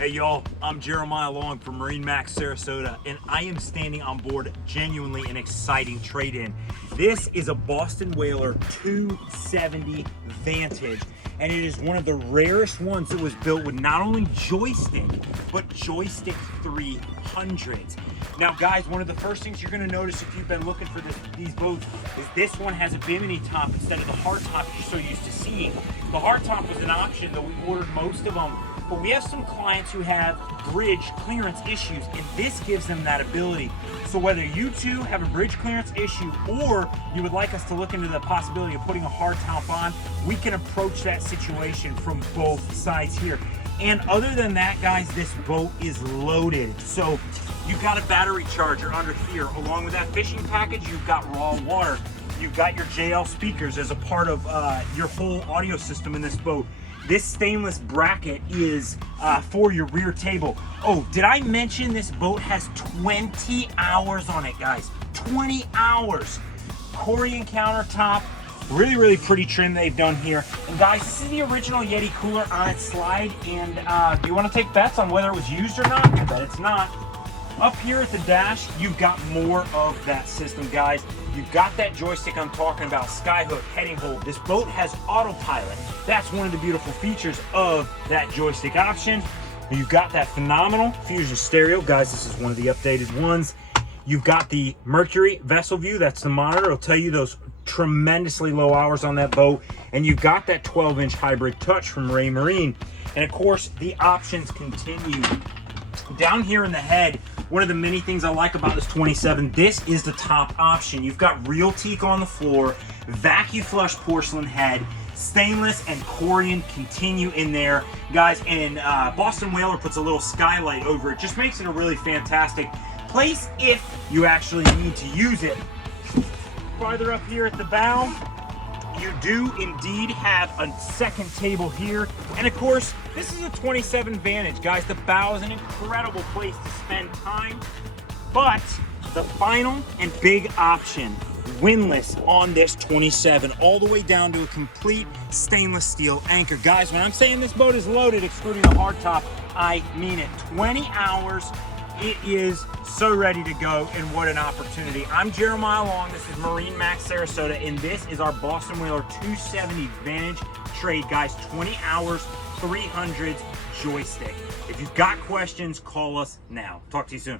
Hey y'all, I'm Jeremiah Long from MarineMax Sarasota, and I am standing on board genuinely an exciting trade-in. This is a Boston Whaler 270 Vantage, and it is one of the rarest ones that was built with not only joystick, but joystick 300s. Now guys, one of the first things you're gonna notice if you've been looking for these boats is this one has a bimini top instead of the hard top you're so used to seeing. The hard top was an option, though we ordered most of them. But we have some clients who have bridge clearance issues, and this gives them that ability. So whether you two have a bridge clearance issue or you would like us to look into the possibility of putting a hard top on, we can approach that situation from both sides here. And other than that, guys, this boat is loaded. So you've got a battery charger under here. Along with that fishing package, you've got raw water. You've got your JL speakers as a part of your whole audio system in this boat. This stainless bracket is for your rear table. Oh, did I mention this boat has 20 hours on it, guys? 20 hours. Corian countertop. Really, really pretty trim they've done here. And guys, this is the original Yeti cooler on its slide. And do you want to take bets on whether it was used or not? I bet it's not. Up here at the dash, you've got more of that system, guys. You've got that joystick I'm talking about, skyhook, heading hold. This boat has autopilot. That's one of the beautiful features of that joystick option. You've got that phenomenal Fusion stereo. Guys, this is one of the updated ones. You've got the Mercury vessel view. That's the monitor. It'll tell you those tremendously low hours on that boat. And you've got that 12-inch hybrid touch from Ray Marine. And of course, the options continue. Down here in the head, one of the many things I like about this 27, this is the top option. You've got real teak on the floor, vacuum flush porcelain head, stainless and Corian continue in there. Guys, and Boston Whaler puts a little skylight over it. Just makes it a really fantastic place if you actually need to use it. Farther up here at the bow, you do indeed have a second table here. And of course, this is a 27 Vantage. Guys, the bow is an incredible place to spend time. But the final and big option, windlass on this 27, all the way down to a complete stainless steel anchor. Guys, when I'm saying this boat is loaded, excluding the hardtop, I mean it. 20 hours. It is so ready to go, and what an opportunity. I'm Jeremiah Long, this is MarineMax Sarasota, and this is our Boston Whaler 270 Vantage trade, guys. 20 hours, 300s joystick. If you've got questions, call us now. Talk to you soon.